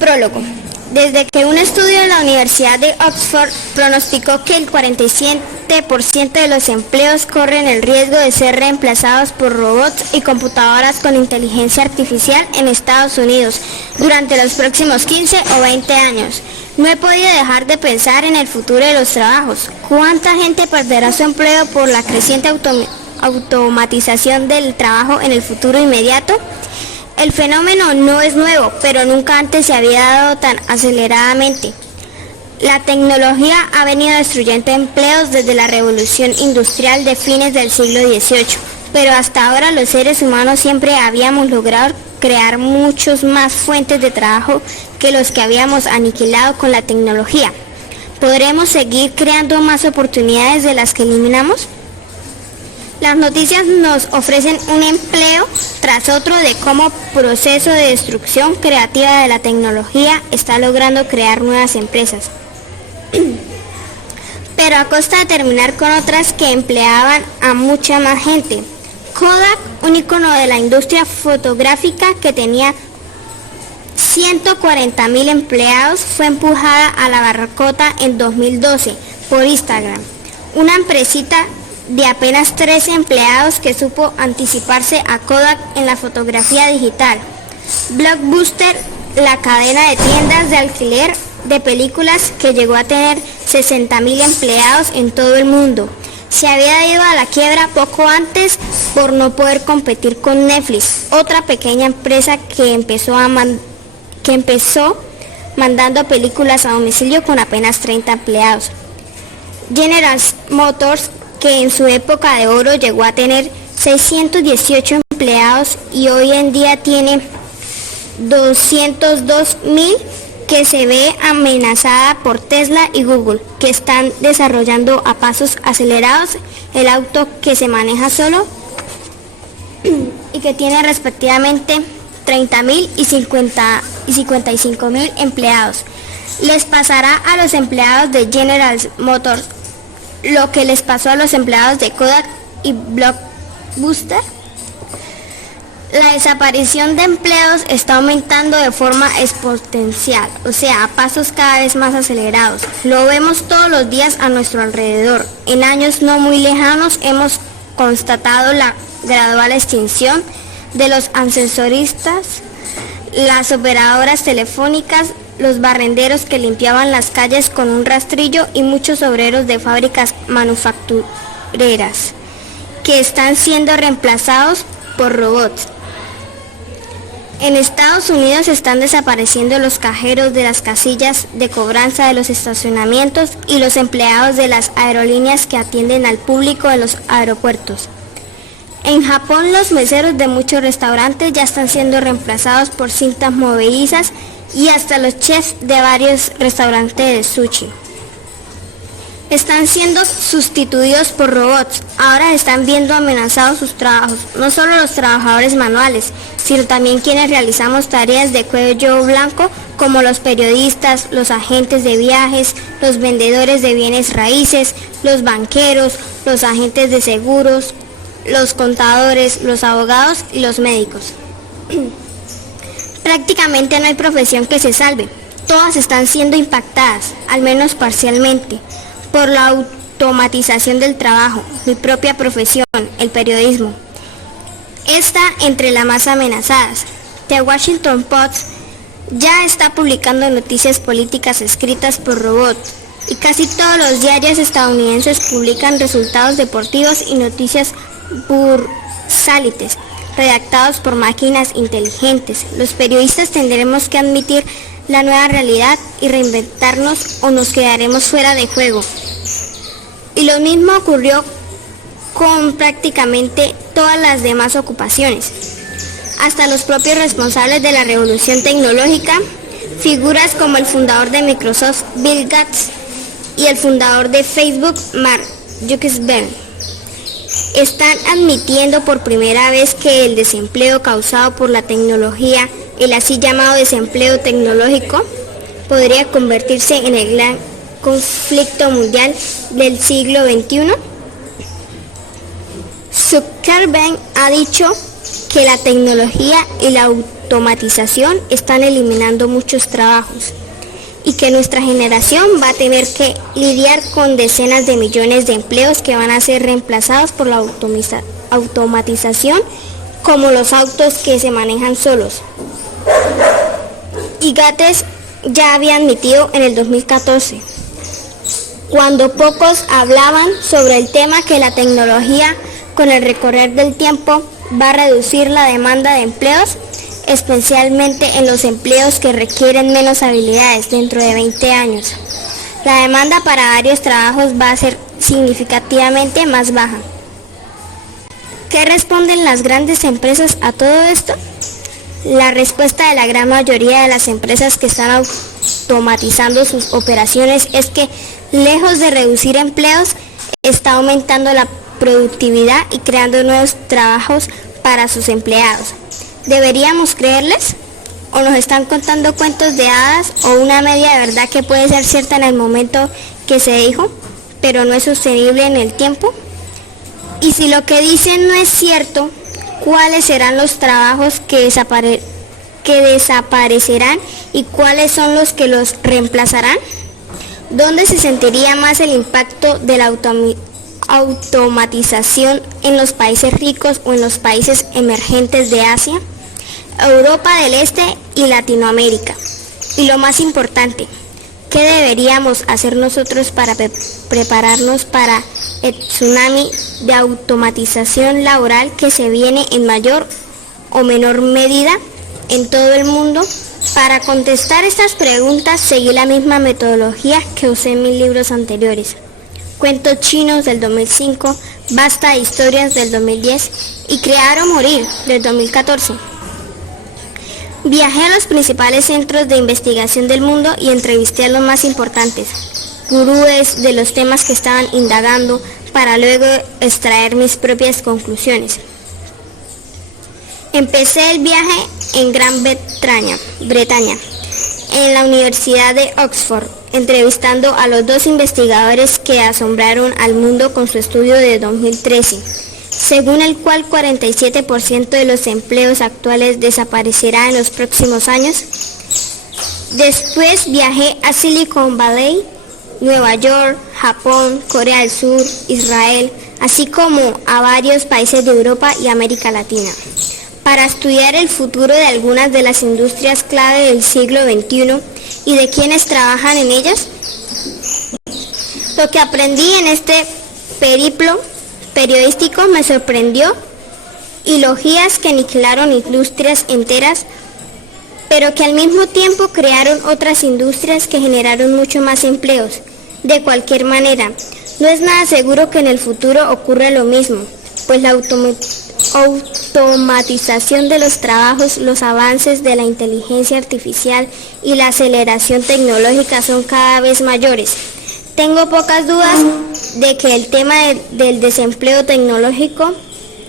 Prólogo. Desde que un estudio de la Universidad de Oxford pronosticó que el 47% de los empleos corren el riesgo de ser reemplazados por robots y computadoras con inteligencia artificial en Estados Unidos durante los próximos 15 o 20 años, no he podido dejar de pensar en el futuro de los trabajos. ¿Cuánta gente perderá su empleo por la creciente automatización del trabajo en el futuro inmediato? El fenómeno no es nuevo, pero nunca antes se había dado tan aceleradamente. La tecnología ha venido destruyendo empleos desde la revolución industrial de fines del siglo XVIII, pero hasta ahora los seres humanos siempre habíamos logrado crear muchos más fuentes de trabajo que los que habíamos aniquilado con la tecnología. ¿Podremos seguir creando más oportunidades de las que eliminamos? Las noticias nos ofrecen un empleo tras otro de cómo proceso de destrucción creativa de la tecnología está logrando crear nuevas empresas. Pero a costa de terminar con otras que empleaban a mucha más gente. Kodak, un icono de la industria fotográfica que tenía 140.000 empleados, fue empujada a la bancarrota en 2012 por Instagram, una empresita de apenas 13 empleados que supo anticiparse a Kodak en la fotografía digital. Blockbuster, la cadena de tiendas de alquiler de películas que llegó a tener 60.000 empleados en todo el mundo, se había ido a la quiebra poco antes por no poder competir con Netflix, otra pequeña empresa que empezó mandando películas a domicilio con apenas 30 empleados. General Motors, que en su época de oro llegó a tener 618 empleados y hoy en día tiene 202.000, que se ve amenazada por Tesla y Google, que están desarrollando a pasos acelerados el auto que se maneja solo y que tiene respectivamente 30.000 y 55.000 empleados. Les pasará a los empleados de General Motors lo que les pasó a los empleados de Kodak y Blockbuster. La desaparición de empleos está aumentando de forma exponencial, o sea, a pasos cada vez más acelerados. Lo vemos todos los días a nuestro alrededor. En años no muy lejanos hemos constatado la gradual extinción de los ascensoristas, las operadoras telefónicas, los barrenderos que limpiaban las calles con un rastrillo y muchos obreros de fábricas manufactureras que están siendo reemplazados por robots. En Estados Unidos están desapareciendo los cajeros de las casillas de cobranza de los estacionamientos y los empleados de las aerolíneas que atienden al público en los aeropuertos. En Japón, los meseros de muchos restaurantes ya están siendo reemplazados por cintas movedizas y hasta los chefs de varios restaurantes de sushi están siendo sustituidos por robots. Ahora están viendo amenazados sus trabajos, no solo los trabajadores manuales, sino también quienes realizamos tareas de cuello blanco, como los periodistas, los agentes de viajes, los vendedores de bienes raíces, los banqueros, los agentes de seguros, los contadores, los abogados y los médicos. Prácticamente no hay profesión que se salve. Todas están siendo impactadas, al menos parcialmente, por la automatización del trabajo. Mi propia profesión, el periodismo, está entre las más amenazadas. The Washington Post ya está publicando noticias políticas escritas por robots y casi todos los diarios estadounidenses publican resultados deportivos y noticias bursátiles redactados por máquinas inteligentes. Los periodistas tendremos que admitir la nueva realidad y reinventarnos o nos quedaremos fuera de juego. Y lo mismo ocurrió con prácticamente todas las demás ocupaciones. Hasta los propios responsables de la revolución tecnológica, figuras como el fundador de Microsoft, Bill Gates, y el fundador de Facebook, Mark Zuckerberg, están admitiendo por primera vez que el desempleo causado por la tecnología, el así llamado desempleo tecnológico, podría convertirse en el gran conflicto mundial del siglo XXI. Zuckerberg ha dicho que la tecnología y la automatización están eliminando muchos trabajos y que nuestra generación va a tener que lidiar con decenas de millones de empleos que van a ser reemplazados por la automatización, como los autos que se manejan solos. Y Gates ya había admitido en el 2014, cuando pocos hablaban sobre el tema, que la tecnología con el recorrer del tiempo va a reducir la demanda de empleos, especialmente en los empleos que requieren menos habilidades dentro de 20 años. La demanda para varios trabajos va a ser significativamente más baja. ¿Qué responden las grandes empresas a todo esto? La respuesta de la gran mayoría de las empresas que están automatizando sus operaciones es que, lejos de reducir empleos, está aumentando la productividad y creando nuevos trabajos para sus empleados. ¿Deberíamos creerles? ¿O nos están contando cuentos de hadas o una media de verdad que puede ser cierta en el momento que se dijo, pero no es sostenible en el tiempo? Y si lo que dicen no es cierto, ¿cuáles serán los trabajos que desaparecerán y cuáles son los que los reemplazarán? ¿Dónde se sentiría más el impacto de la automatización, en los países ricos o en los países emergentes de Asia, Europa del Este y Latinoamérica? Y lo más importante, ¿qué deberíamos hacer nosotros para prepararnos para el tsunami de automatización laboral que se viene en mayor o menor medida en todo el mundo? Para contestar estas preguntas seguí la misma metodología que usé en mis libros anteriores: Cuentos chinos del 2005, Basta de historias del 2010 y Crear o morir del 2014. Viajé a los principales centros de investigación del mundo y entrevisté a los más importantes, gurúes de los temas que estaban indagando, para luego extraer mis propias conclusiones. Empecé el viaje en Gran Bretaña, en la Universidad de Oxford, entrevistando a los dos investigadores que asombraron al mundo con su estudio de 2013, según el cual 47% de los empleos actuales desaparecerá en los próximos años. Después viajé a Silicon Valley, Nueva York, Japón, Corea del Sur, Israel, así como a varios países de Europa y América Latina, para estudiar el futuro de algunas de las industrias clave del siglo XXI y de quienes trabajan en ellas. Lo que aprendí en este periplo periodístico me sorprendió: ideologías que aniquilaron industrias enteras, pero que al mismo tiempo crearon otras industrias que generaron mucho más empleos. De cualquier manera, no es nada seguro que en el futuro ocurra lo mismo, pues la automatización de los trabajos, los avances de la inteligencia artificial y la aceleración tecnológica son cada vez mayores. Tengo pocas dudas de que el tema del desempleo tecnológico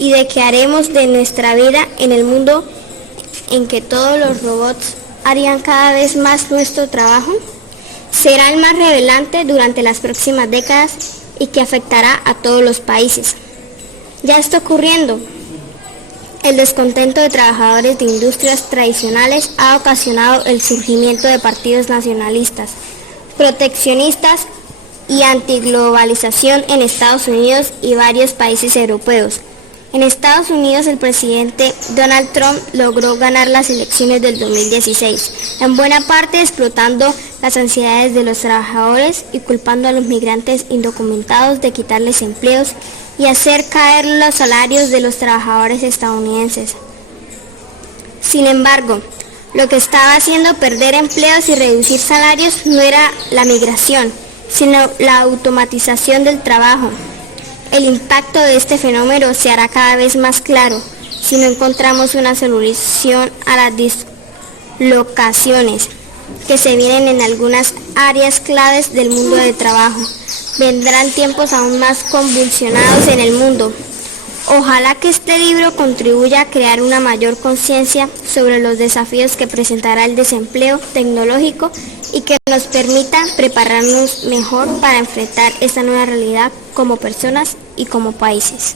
y de que haremos de nuestra vida en el mundo en que todos los robots harían cada vez más nuestro trabajo será el más relevante durante las próximas décadas y que afectará a todos los países. Ya está ocurriendo. El descontento de trabajadores de industrias tradicionales ha ocasionado el surgimiento de partidos nacionalistas, proteccionistas y antiglobalización en Estados Unidos y varios países europeos. En Estados Unidos, el presidente Donald Trump logró ganar las elecciones del 2016, en buena parte explotando las ansiedades de los trabajadores y culpando a los migrantes indocumentados de quitarles empleos y hacer caer los salarios de los trabajadores estadounidenses. Sin embargo, lo que estaba haciendo perder empleos y reducir salarios no era la migración, sino la automatización del trabajo. El impacto de este fenómeno se hará cada vez más claro si no encontramos una solución a las dislocaciones que se vienen en algunas áreas claves del mundo del trabajo. Vendrán tiempos aún más convulsionados en el mundo. Ojalá que este libro contribuya a crear una mayor conciencia sobre los desafíos que presentará el desempleo tecnológico y que nos permita prepararnos mejor para enfrentar esta nueva realidad como personas y como países.